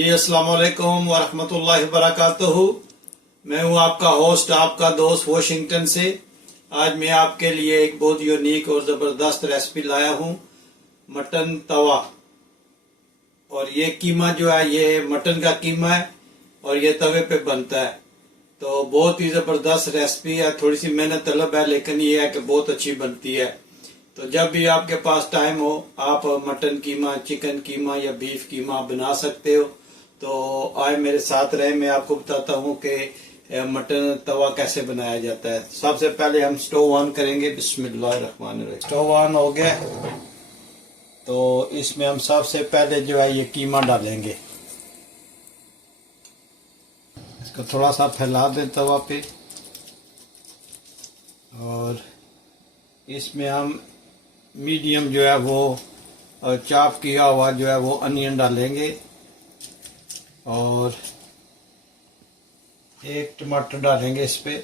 जी अस्सलाम वालेकुम वरहमतुल्लाहि वबरकातुहू। मैं हूं आपका होस्ट, आपका दोस्त वॉशिंगटन से। आज मैं आपके लिए एक बहुत यूनिक और ज़बरदस्त रेसिपी लाया हूं, मटन तवा। और ये कीमा जो है ये मटन का कीमा है और ये तवे पे बनता है। तो बहुत ही ज़बरदस्त रेसिपी है, थोड़ी सी मेहनत तलब है, लेकिन ये है कि बहुत अच्छी बनती है। तो जब भी आपके पास टाइम हो आप मटन कीमा, चिकन कीमा या बीफ कीमा बना सकते हो। तो आए मेरे साथ रहे, मैं आपको बताता हूँ कि मटन तवा कैसे बनाया जाता है। सबसे पहले हम स्टोव ऑन करेंगे। बिस्मिल्लाहिर्रहमानिर्रहीम। स्टोव ऑन हो गया, तो इसमें हम सबसे पहले जो है ये कीमा डालेंगे। इसको थोड़ा सा फैला दें तवा पे, और इसमें हम मीडियम जो है वो चॉप किया हुआ जो है वो अनियन डालेंगे, और एक टमाटर डालेंगे इस पे,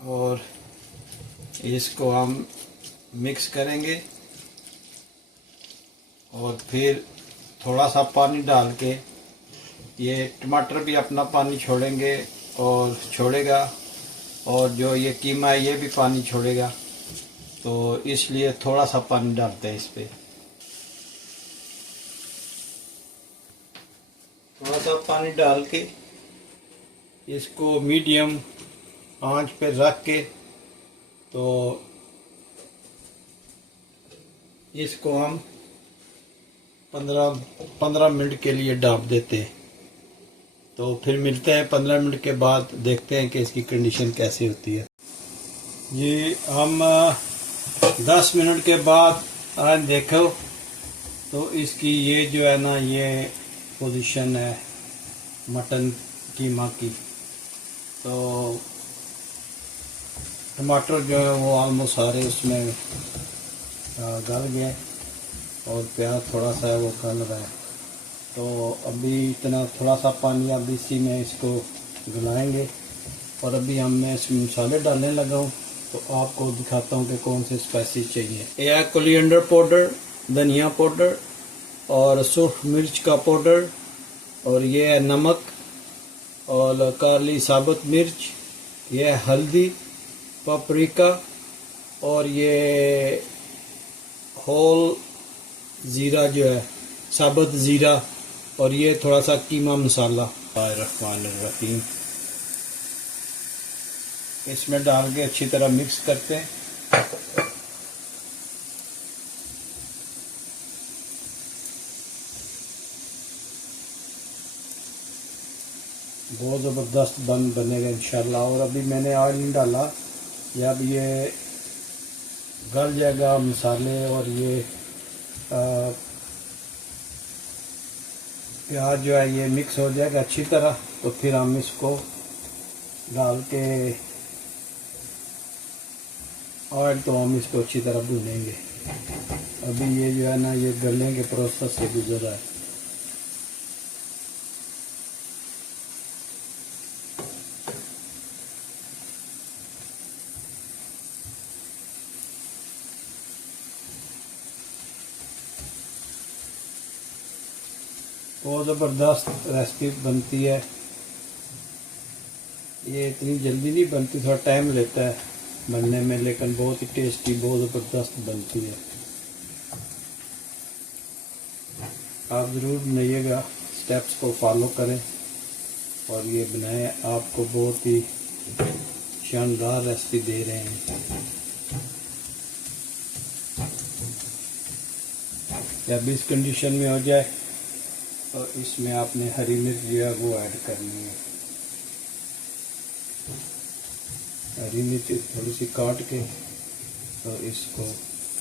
और इसको हम मिक्स करेंगे। और फिर थोड़ा सा पानी डाल के, ये टमाटर भी अपना पानी छोड़ेंगे और छोड़ेगा, और जो ये कीमा है ये भी पानी छोड़ेगा, तो इसलिए थोड़ा सा पानी डालते हैं इस पे। थोड़ा सा पानी डाल के इसको मीडियम आंच पे रख के, तो इसको हम 15 मिनट के लिए ढाँप देते हैं। तो फिर मिलते हैं 15 मिनट के बाद, देखते हैं कि इसकी कंडीशन कैसी होती है। ये हम 10 मिनट के बाद आज देखो तो इसकी ये जो है ना ये पोजीशन है मटन कीमा की। तो टमाटर जो है वो ऑलमोस्ट सारे उसमें गल गए, और प्याज थोड़ा सा है वो गल रहा है। तो अभी इतना थोड़ा सा पानी अब इसी में इसको गलाएंगे, और अभी हम मैं इसमें मसाले डालने लगा हूँ। तो आपको दिखाता हूँ कि कौन से स्पाइसेस चाहिए। ये है कोरिएंडर पाउडर, धनिया पाउडर, और सुर्ख मिर्च का पाउडर, और ये है नमक और काली साबुत मिर्च, ये है हल्दी, पापरिका, और ये होल ज़ीरा जो है साबुत ज़ीरा, और ये थोड़ा सा कीमा मसाला। बिस्मिल्लाहिर्रहमानिर्रहीम। इसमें डाल के अच्छी तरह मिक्स करते हैं। बहुत ज़बरदस्त बनेगा इंशाल्लाह। और अभी मैंने ऑयल नहीं डाला, जब ये गल जाएगा मसाले और ये प्याज जो है ये मिक्स हो जाएगा अच्छी तरह, तो फिर हम इसको डाल के ऑयल, तो हम इसको अच्छी तरह भूनेंगे। अभी ये जो है ना ये गलने के प्रोसेस से गुजर रहा है। बहुत ज़बरदस्त रेसिपी बनती है। ये इतनी जल्दी नहीं बनती, थोड़ा टाइम लेता है बनने में, लेकिन बहुत ही टेस्टी, बहुत ज़बरदस्त बनती है। आप ज़रूर बनाइएगा, स्टेप्स को फॉलो करें और ये बनाएं। आपको बहुत ही शानदार रेसिपी दे रहे हैं। जब इस कंडीशन में हो जाए तो इसमें आपने हरी मिर्च जो है वो ऐड करनी है। हरी मिर्च थोड़ी सी काट के, तो इसको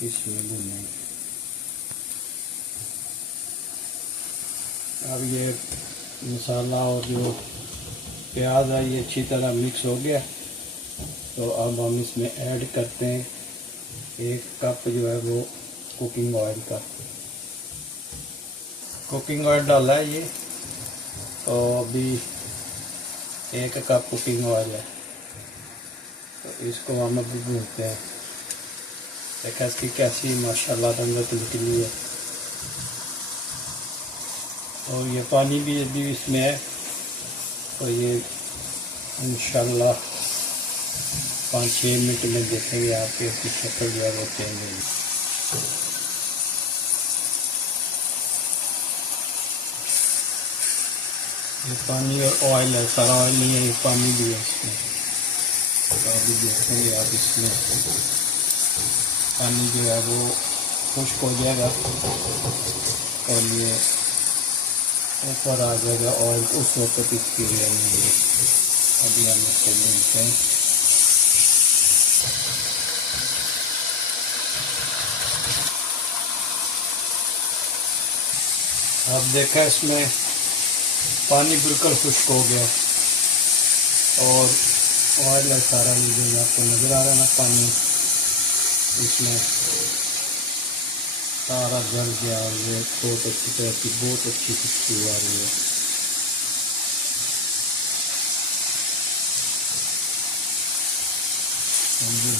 इसमें भूनेंगे। अब ये मसाला और जो प्याज है ये अच्छी तरह मिक्स हो गया, तो अब हम इसमें ऐड करते हैं 1 कप जो है वो कुकिंग ऑयल का। कुकिंग ऑयल डाला है ये, तो अभी 1 कप कुकिंग ऑयल है, तो इसको हम अभी भूनते हैं। देखा इसकी कैसी माशाल्लाह रंगत निकली है। और ये पानी भी अभी इसमें है, तो ये इंशाल्लाह 5-6 मिनट में देखेंगे आपके इसकी शक्ल जो है वो चेंज होगी। ये पानी और ऑयल है, सारा ऑयल नहीं है, ये पानी भी है इसमें। तो अभी देखेंगे आप इसमें पानी जो है वो खुश्क हो जाएगा और ये ऊपर आ जाएगा ऑयल, उस वक्त इसकी रहेंगे। अभी हम इसको मिलते हैं। आप देखा इसमें पानी बिल्कुल खुश्क हो गया और ऑयल सारा जो आपको नज़र आ रहा है ना, पानी इसमें सारा जल गया और ये बहुत अच्छी तरह की बहुत अच्छी खुशबू आ रही है। भी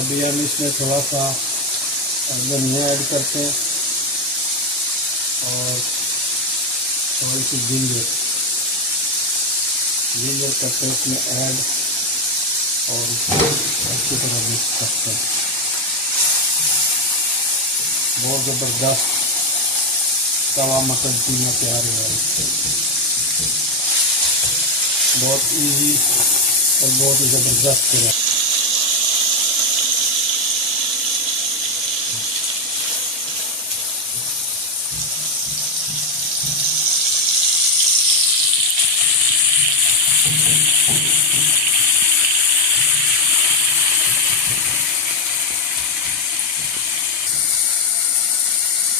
अभी हम इसमें थोड़ा सा धनिया ऐड करते हैं और थोड़ी सी जिंजर करते हैं इसमें ऐड और अच्छी तरह मिक्स करते हैं। बहुत ज़बरदस्त तवा मटर कीमा तैयार हुआ है। बहुत इजी और बहुत ही ज़बरदस्त तरह।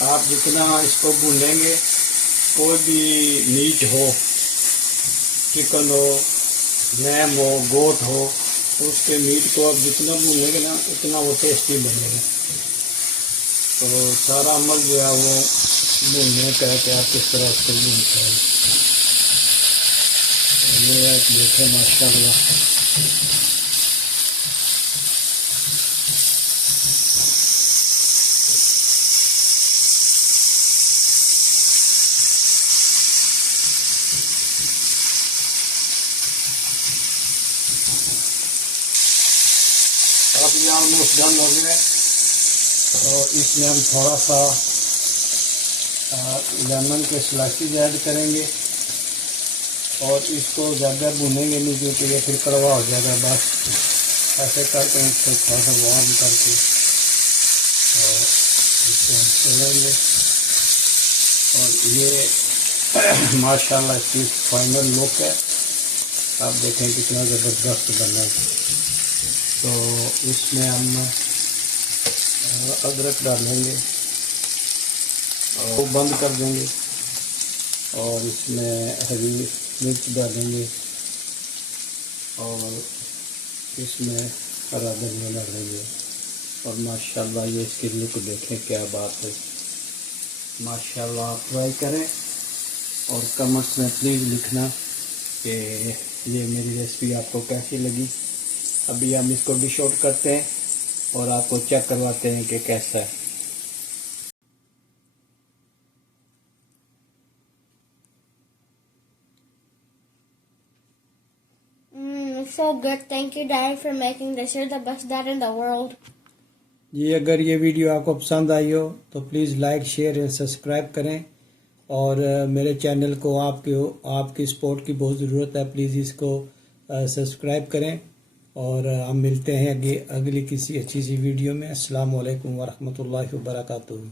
आप जितना इसको भूनेंगे, कोई भी मीट हो, चिकन हो, लैम हो, गोट हो, उसके मीट को आप जितना भूनेंगे ना उतना वो टेस्टी बनेगा। तो सारा अमल जो है वो भूनने का है कि आप किस तरह इसको भूनते हैं। ये देखें माशाल्लाह अब ये ऑलमोस्ट डन हो गया है। तो इसमें हम थोड़ा सा लेमन के स्लाइसेस ऐड करेंगे और इसको ज़्यादा भूनेंगे नहीं क्योंकि ये फिर कड़वा हो जाएगा। बस ऐसे करके इसको थोड़ा सा वार्म करके और इसको हम चलेंगे और ये माशाल्लाह इसकी फाइनल लुक है। आप देखें कितना ज़बरदस्त बना है। तो इसमें हम अदरक डालेंगे और बंद कर देंगे और इसमें हरी मिर्च डालेंगे और इसमें हरा धनिया डालेंगे और माशाल्लाह ये इसकी लुक देखें क्या बात है। माशाल्लाह आप ट्राई करें और कमेंट्स में प्लीज़ लिखना कि ये मेरी रेसिपी आपको कैसी लगी। अभी हम इसको डिश आउट करते हैं और आपको चेक करवाते हैं कि कैसा है। So good. Thank you, Dad, for making this. You're the best dad in the world. जी, अगर ये वीडियो आपको पसंद आई हो तो please like, share and subscribe करें और मेरे चैनल को आपकी सपोर्ट की बहुत ज़रूरत है। प्लीज़ इसको सब्सक्राइब करें और हम मिलते हैं अगली किसी अच्छी सी वीडियो में। अस्सलाम वालेकुम वरहमतुल्लाहि वबरकातुहू।